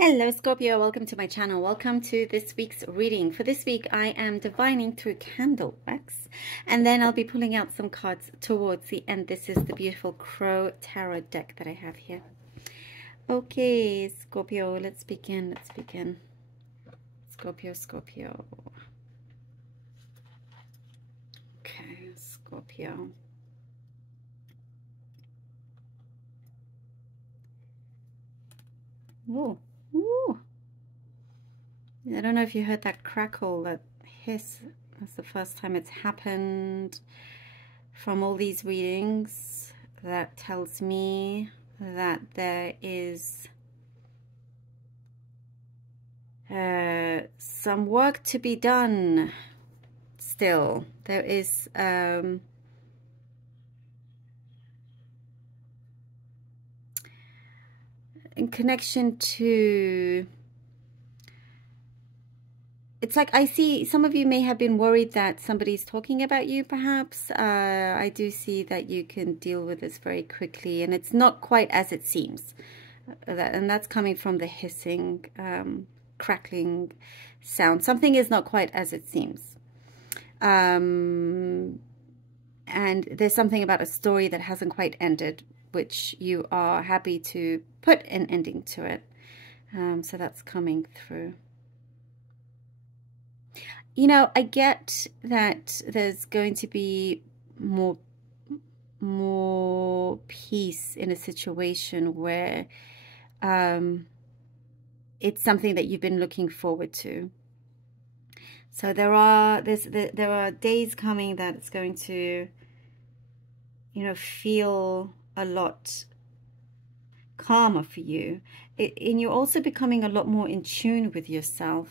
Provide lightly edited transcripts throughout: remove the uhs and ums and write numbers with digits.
Hello Scorpio, welcome to my channel. Welcome to this week's reading. For this week I am divining through candle wax, and then I'll be pulling out some cards towards the end. This is the beautiful Crow Tarot deck that I have here. Okay, Scorpio, let's begin. Scorpio. Okay, Scorpio. Ooh. Ooh. I don't know if you heard that crackle, that hiss. That's the first time it's happened from all these readings. That tells me that there is some work to be done still. There is in connection to, it's like I see some of you may have been worried that somebody's talking about you, perhaps. I do see that you can deal with this very quickly, and it's not quite as it seems. And that's coming from the hissing, crackling sound. Something is not quite as it seems. And there's something about a story that hasn't quite ended, which you are happy to put an ending to it. So that's coming through. You know, I get that there's going to be more peace in a situation where it's something that you've been looking forward to. So there are days coming that it's going to, you know, feel a lot calmer for you. And you're also becoming a lot more in tune with yourself.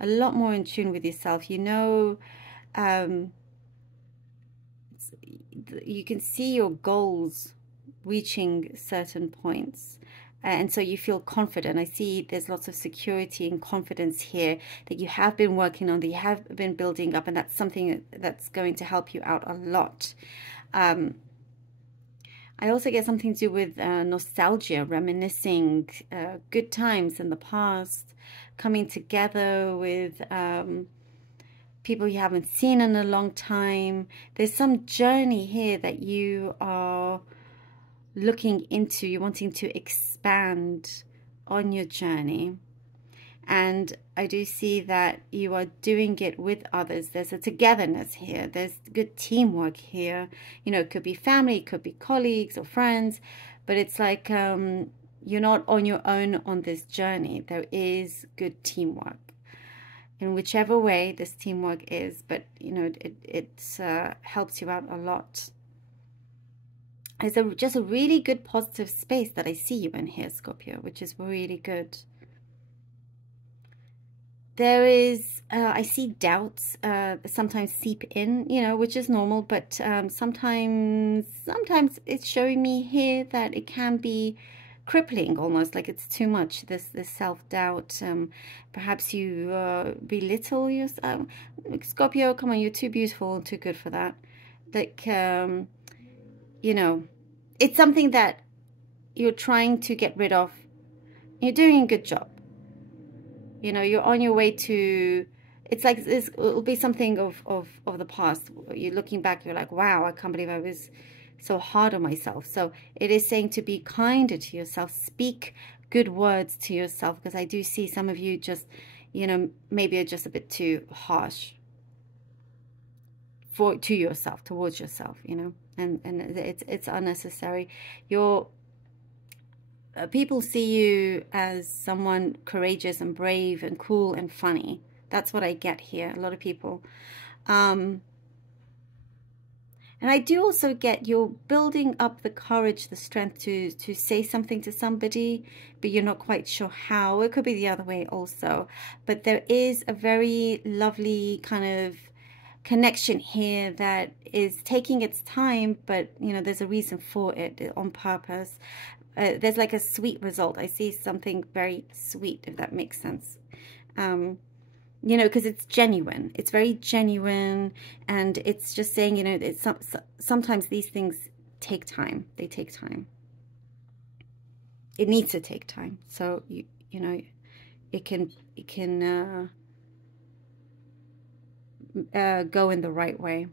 You know, you can see your goals reaching certain points. And so you feel confident. I see there's lots of security and confidence here that you have been working on, that you have been building up. And that's something that's going to help you out a lot. I also get something to do with nostalgia, reminiscing good times in the past, coming together with people you haven't seen in a long time. There's some journey here that you are looking into. You're wanting to expand on your journey. And I do see that you are doing it with others. There's a togetherness here. There's good teamwork here. You know, it could be family, it could be colleagues or friends. But it's like you're not on your own on this journey. There is good teamwork. In whichever way this teamwork is. But, you know, it helps you out a lot. It's just a really good positive space that I see you in here, Scorpio, which is really good. There is, I see doubts sometimes seep in, you know, which is normal, but sometimes it's showing me here that it can be crippling, almost like it's too much, this self-doubt. Perhaps you belittle yourself. Scorpio, come on, you're too beautiful and too good for that. Like, you know, it's something that you're trying to get rid of. You're doing a good job. You know, you're on your way to, it's like this, it'll be something of the past. You're looking back, you're like, wow, I can't believe I was so hard on myself. So it is saying to be kinder to yourself, speak good words to yourself, because I do see some of you just, you know, maybe are just a bit too harsh to yourself, towards yourself, you know, and it's unnecessary. People see you as someone courageous and brave and cool and funny. That's what I get here, a lot of people. And I do also get you're building up the courage, the strength to say something to somebody, but you're not quite sure how. It could be the other way also. But there is a very lovely kind of connection here that is taking its time, but, you know, there's a reason for it, on purpose. There's like a sweet result. I see something very sweet, if that makes sense. You know, because it's genuine. It's very genuine, and it's just saying, you know, it's sometimes these things take time. They take time. It needs to take time. So you know, it can go in the right way.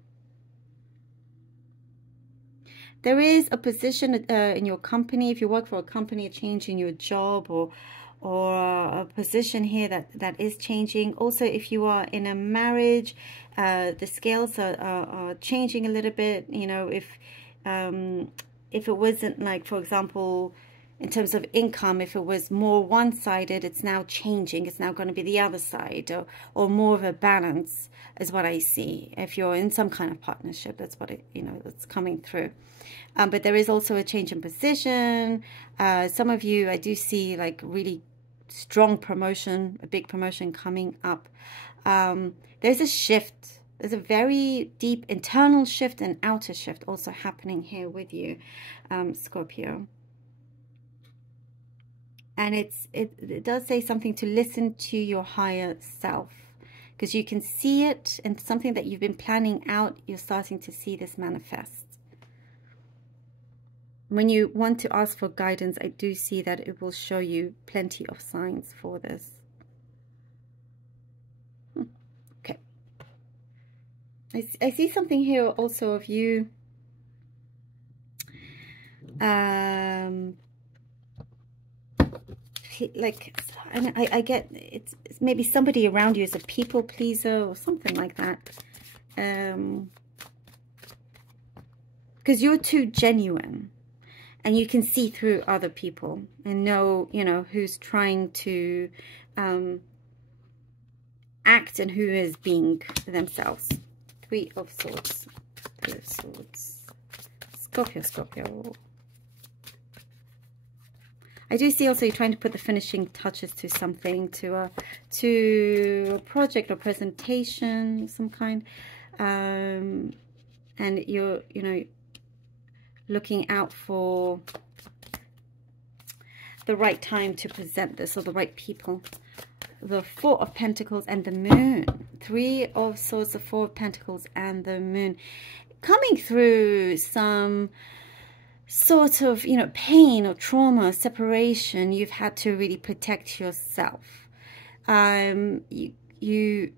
There is a position in your company, if you work for a company, a change in your job, or a position here that is changing. Also, if you are in a marriage, the scales are changing a little bit. You know, if it wasn't like, for example, in terms of income, if it was more one-sided, it's now changing. It's now going to be the other side, or more of a balance is what I see. If you're in some kind of partnership, that's what it, you know, that's coming through. But there is also a change in position. Some of you, I do see like really strong promotion, a big promotion coming up. There's a shift. There's a very deep internal shift and outer shift also happening here with you, Scorpio. And it does say something to listen to your higher self, because you can see it, and something that you've been planning out, you're starting to see this manifest. When you want to ask for guidance, I do see that it will show you plenty of signs for this. Okay. I see something here also of you like, and I get it's maybe somebody around you is a people pleaser or something like that, because you're too genuine and you can see through other people and know, you know, who's trying to act and who is being themselves. Three of Swords. Three of Swords. Scorpio, Scorpio. I do see also you're trying to put the finishing touches to something, to a project or presentation of some kind, and you're, you know, looking out for the right time to present this, or the right people. The Four of Pentacles and the Moon. Three of Swords, the Four of Pentacles and the Moon, coming through some sort of, you know, pain or trauma, separation. You've had to really protect yourself. You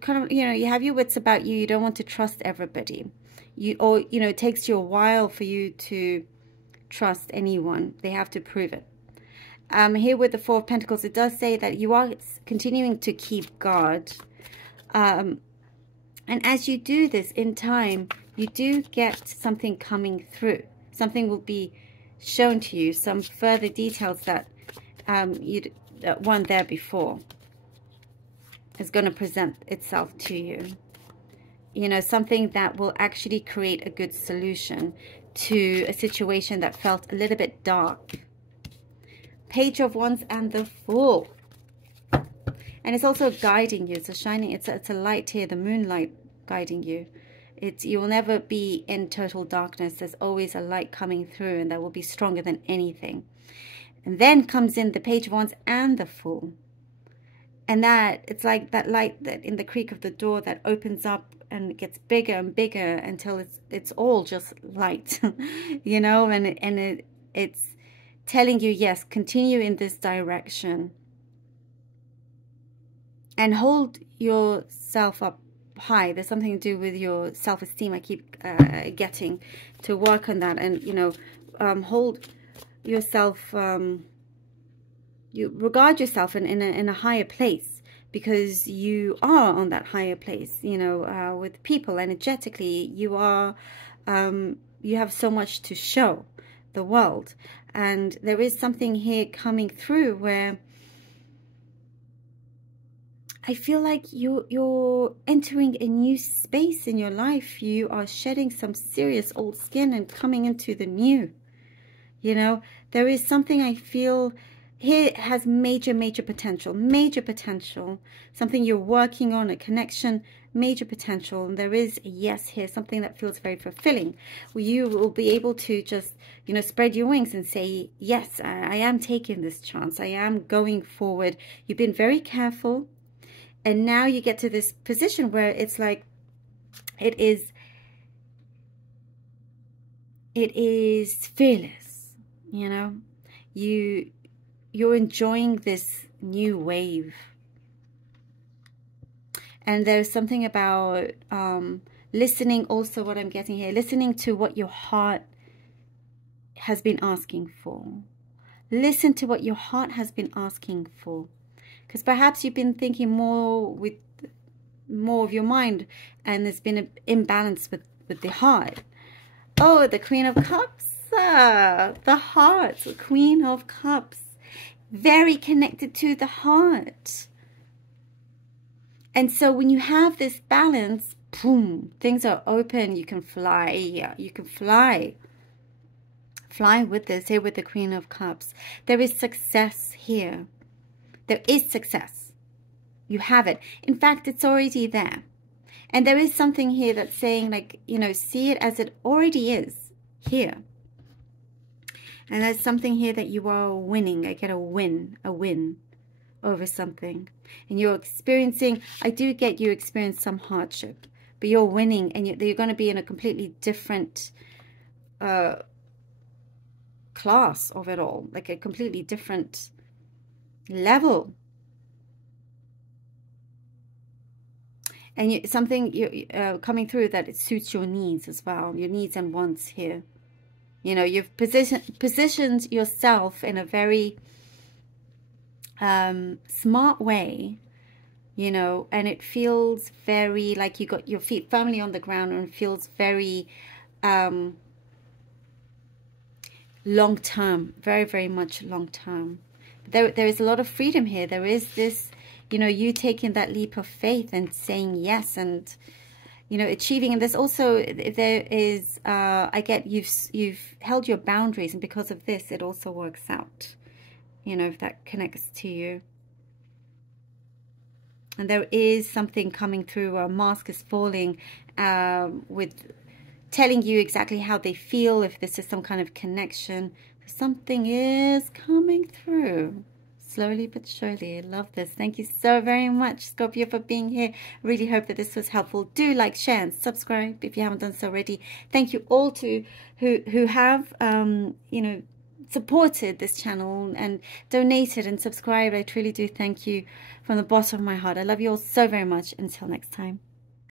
kind of, you know, you have your wits about you. You don't want to trust everybody. Or, you know, it takes you a while for you to trust anyone. They have to prove it. Here with the Four of Pentacles, it does say that you are continuing to keep guard. And as you do this in time, you do get something coming through. Something will be shown to you, some further details that you weren't there before is going to present itself to you. You know, something that will actually create a good solution to a situation that felt a little bit dark. Page of Wands and the Fool. And it's also guiding you. It's a shining, it's a light here, the moonlight guiding you. You will never be in total darkness. There's always a light coming through, and that will be stronger than anything. And then comes in the Page of Wands and the Fool. And that, it's like that light that in the creak of the door that opens up and gets bigger and bigger until it's all just light, you know, and it's telling you, yes, continue in this direction and hold yourself up high. There's something to do with your self-esteem. I keep getting to work on that, and, you know, hold yourself, you regard yourself in a higher place, because you are on that higher place, you know, with people energetically. You are, you have so much to show the world. And there is something here coming through where I feel like you're entering a new space in your life. You are shedding some serious old skin and coming into the new. You know, there is something I feel here has major potential, something you're working on, a connection, major potential. And there is a yes here, something that feels very fulfilling. You will be able to just, you know, spread your wings and say, yes, I am taking this chance. I am going forward. You've been very careful. And now you get to this position where it's like, it is fearless, you know. you're enjoying this new wave. And there's something about listening also, what I'm getting here, listening to what your heart has been asking for. Listen to what your heart has been asking for. Because perhaps you've been thinking more with more of your mind, and there's been an imbalance with the heart. Oh, the Queen of Cups. The heart. The Queen of Cups. Very connected to the heart. And so when you have this balance, boom, things are open. You can fly. Yeah, you can fly. Fly with this here with the Queen of Cups. There is success here. There is success. You have it. In fact, it's already there. And there is something here that's saying, like, you know, see it as it already is here. And there's something here that you are winning. I get a win over something. And you're experiencing, I do get you experience some hardship, but you're winning, and you're going to be in a completely different class of it all, like a completely different level. And something coming through that it suits your needs as well, your needs and wants here. You know, you've positioned yourself in a very smart way, you know, and it feels very like you got your feet firmly on the ground, and it feels very long term, very, very much long term. There is a lot of freedom here. There is this, you know, you taking that leap of faith and saying yes, and, you know, achieving. And there's also, there is, I get you've held your boundaries, and because of this, it also works out, you know, if that connects to you. And there is something coming through, a mask is falling, with telling you exactly how they feel, if this is some kind of connection. Something is coming through. Slowly but surely. I love this. Thank you so very much, Scorpio, for being here. Really hope that this was helpful. Do like, share, and subscribe if you haven't done so already. Thank you all to who have you know, supported this channel and donated and subscribed. I truly do thank you from the bottom of my heart. I love you all so very much. Until next time.